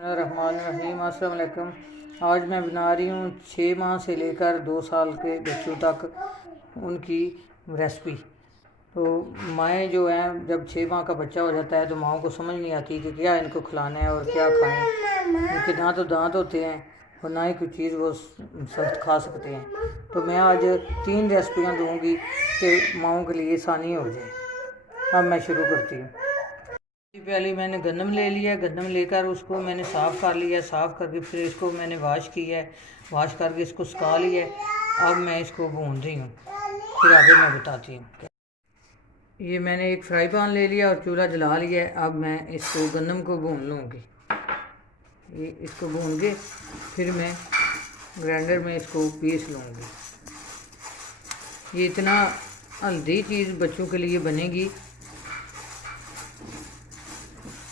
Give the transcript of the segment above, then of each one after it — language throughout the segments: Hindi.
बिस्मिल्लाहिर्रहमानिर्रहीम। अस्सलाम वालेकुम। आज मैं बना रही हूँ 6 माह से लेकर 2 साल के बच्चों तक उनकी रेसिपी। तो माएँ जो हैं, जब 6 माह का बच्चा हो जाता है तो माओं को समझ नहीं आती कि क्या इनको खिलाना है और क्या खाएं। उनके ना तो दांत होते हैं और ना ही कोई चीज़ वो सख्त खा सकते हैं। तो मैं आज 3 रेसिपियाँ दूँगी कि माओं के लिए आसानी हो जाए। अब मैं शुरू करती हूँ। पहले मैंने गंदम ले लिया। गंदम लेकर उसको मैंने साफ़ कर लिया। साफ़ करके फिर इसको मैंने वाश किया है। वाश करके इसको सुखा लिया है। अब मैं इसको भून रही हूँ, फिर आगे मैं बताती हूँ। ये मैंने एक फ्राई पैन ले लिया और चूल्हा जला लिया है। अब मैं इसको गंदम को भून लूँगी। ये इसको भून के फिर मैं ग्राइंडर में इसको पीस लूँगी। ये इतना हेल्दी चीज़ बच्चों के लिए बनेगी,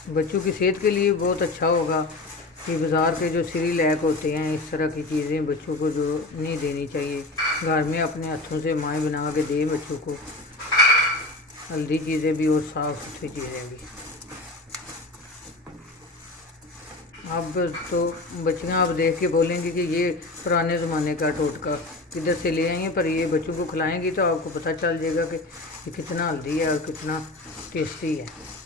बच्चों की सेहत के लिए बहुत अच्छा होगा। कि बाज़ार के जो सिरिलैक होते हैं, इस तरह की चीज़ें बच्चों को जो नहीं देनी चाहिए, घर में अपने हाथों से माएँ बना के दें बच्चों को। हेल्दी चीज़ें भी और साफ़ सुथरी चीज़ें भी। अब तो बच्चियाँ अब देख के बोलेंगी कि ये पुराने ज़माने का टोटका किधर से ले आई हैं, पर ये बच्चों को खिलाएंगी तो आपको पता चल जाएगा कि ये कितना हेल्दी है और कितना टेस्टी है।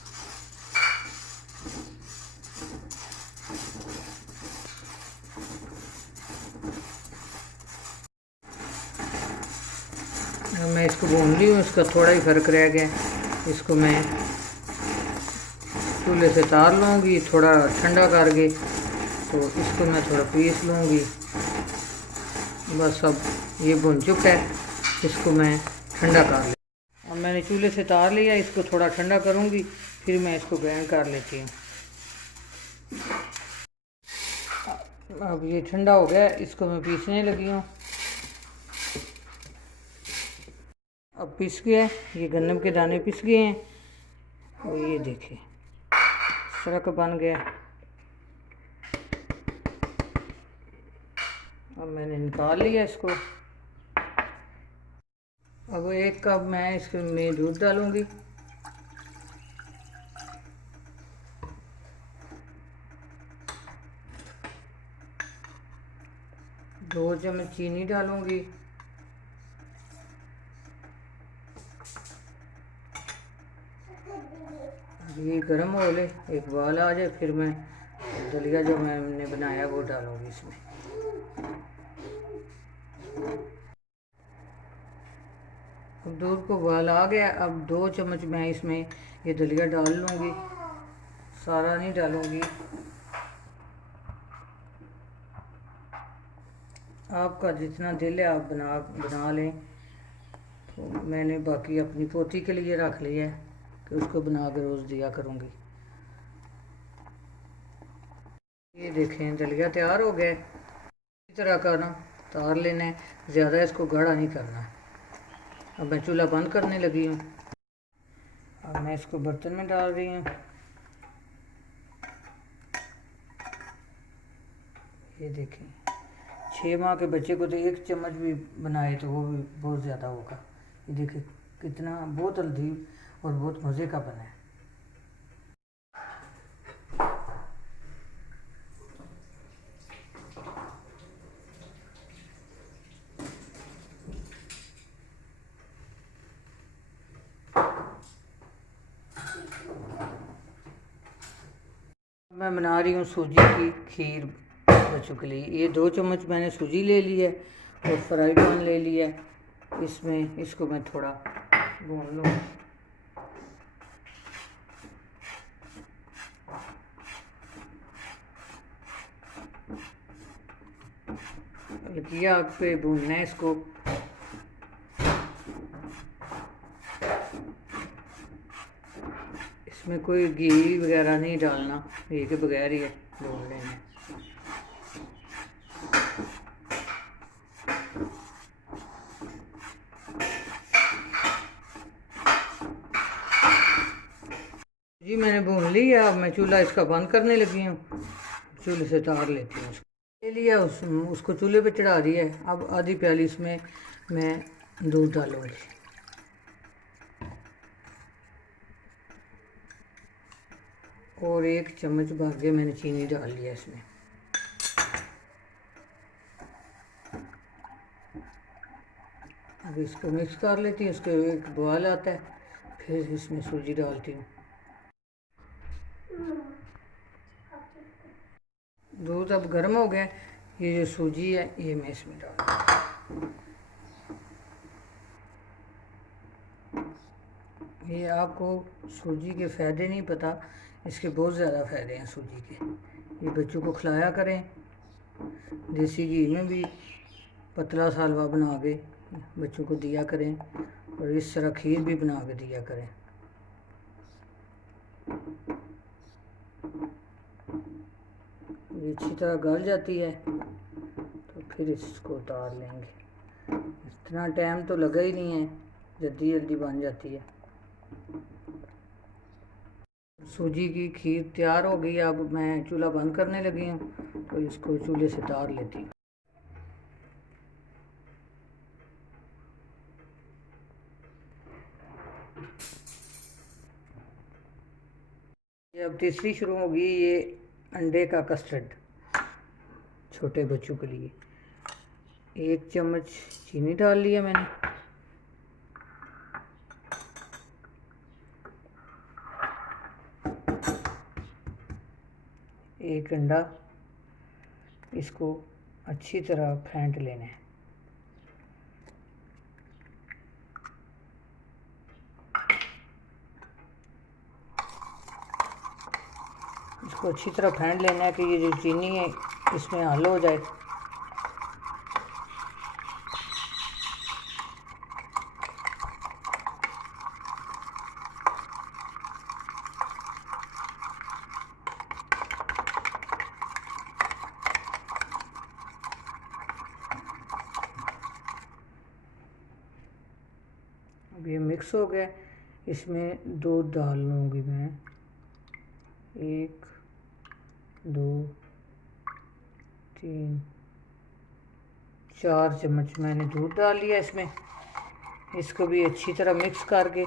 मैं इसको भून ली हूँ, इसका थोड़ा ही फ़र्क रह गया। इसको मैं चूल्हे से तार लूँगी थोड़ा ठंडा करके, तो इसको मैं थोड़ा पीस लूँगी। बस अब ये भुन चुका है, इसको मैं ठंडा कर ले। अब मैंने चूल्हे से तार लिया, इसको थोड़ा ठंडा करूँगी, फिर मैं इसको ग्राइंड कर लेती हूँ। अब ये ठंडा हो गया, इसको मैं पीसने लगी हूँ। अब पिस गया, ये गन्नम के दाने पिस गए हैं और ये देखिए इस तरह का बन गया। अब मैंने निकाल लिया इसको। अब 1 कप मैं इसमें दूध डालूँगी। 2 चम्मच चीनी डालूँगी। ये गर्म हो ले, एक उबाल आ जाए, फिर मैं दलिया जो मैंने बनाया वो डालूँगी इसमें। अब दूध को उबाल आ गया। अब 2 चम्मच मैं इसमें ये दलिया डाल लूँगी, सारा नहीं डालूँगी। आपका जितना दिल है आप बना लें। तो मैंने बाकी अपनी पोती के लिए रख लिया है कि उसको बना कर रोज़ दिया करूँगी। ये देखें दलिया तैयार हो गया। इस तरह का ना तार लेना है, ज़्यादा इसको गाढ़ा नहीं करना। अब मैं चूल्हा बंद करने लगी हूँ। अब मैं इसको बर्तन में डाल रही हूँ। ये देखें 6 माह के बच्चे को तो 1 चम्मच भी बनाए तो वो भी बहुत ज़्यादा होगा। ये देखिए कितना बहुत हेल्दी और बहुत मज़े का बना है। मैं बना रही हूँ सूजी की खीर बच्चों के लिए। ये 2 चम्मच मैंने सूजी ले ली है और फ्राई पैन ले लिया है। इसमें इसको मैं थोड़ा भून लूँ। हल्की आग पे भूनना है इसको। इसमें कोई घी वगैरह नहीं डालना, घी के बगैर ही भून लेना। जी मैंने भून लिया। अब मैं चूल्हा इसका बंद करने लगी हूँ। चूल्हे से तार लेती हूँ। ले लिया, उसको चूल्हे पे चढ़ा दिया है। अब आधी प्याली इसमें मैं दूध डालूँगी। और 1 चम्मच भर के मैंने चीनी डाल लिया इसमें। अब इसको मिक्स कर लेती हूँ, उसके एक बॉयल आता है, फिर इसमें सूजी डालती हूँ। दूध अब गर्म हो गया, ये जो सूजी है ये मैं इसमें डाल, ये आपको सूजी के फ़ायदे नहीं पता, इसके बहुत ज़्यादा फ़ायदे हैं सूजी के। ये बच्चों को खिलाया करें, देसी घी में भी पतला सा हलवा बना के बच्चों को दिया करें, और इस तरह खीर भी बना के दिया करें। ये अच्छी तरह गल जाती है तो फिर इसको उतार लेंगे। इतना टाइम तो लगा ही नहीं है, जल्दी जल्दी बन जाती है। सूजी की खीर तैयार हो गई। अब मैं चूल्हा बंद करने लगी हूँ, तो इसको चूल्हे से उतार लेती हूँ। ये अब तीसरी शुरू होगी, ये अंडे का कस्टर्ड छोटे बच्चों के लिए। 1 चम्मच चीनी डाल लिया मैंने, एक अंडा, इसको अच्छी तरह फेंट लेना है। इसको अच्छी तरह फेंट लेना है कि ये जो चीनी है इसमें हल हो जाए। अब ये मिक्स हो गया, इसमें दूध डाल लूँगी मैं। 1 2 3 4 चम्मच मैंने दूध डाल लिया इसमें। इसको भी अच्छी तरह मिक्स करके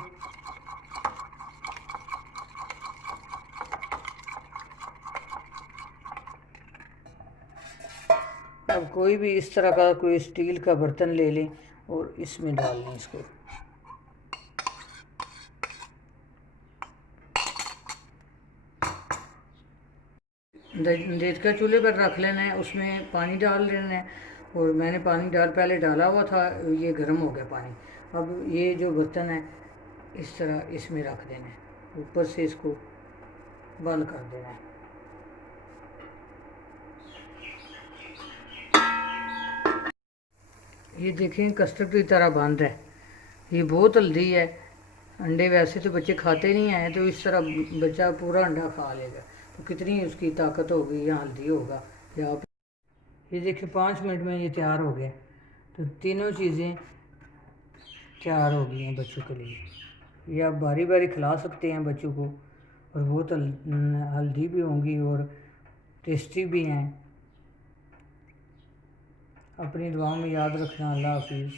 अब कोई भी इस तरह का कोई स्टील का बर्तन ले लें और इसमें डाल लें इसको। देख कर चूल्हे पर रख लेना है, उसमें पानी डाल लेना है, और मैंने पानी पहले डाला हुआ था, ये गर्म हो गया पानी। अब ये जो बर्तन है इस तरह इसमें रख देना है, ऊपर से इसको बंद कर देना है। ये देखें कस्टर्ड की तरह बंद है, ये बहुत हेल्दी है। अंडे वैसे तो बच्चे खाते नहीं हैं, तो इस तरह बच्चा पूरा अंडा खा लेगा, तो कितनी उसकी ताकत होगी या हेल्दी होगा। या आप ये देखिए 5 मिनट में ये तैयार हो गया, तो तीनों चीज़ें तैयार हो गई हैं बच्चों के लिए। ये आप बारी बारी खिला सकते हैं बच्चों को, और बहुत हेल्दी भी होंगी और टेस्टी भी हैं। अपनी दुआ में याद रखना। अल्लाह हाफिज़।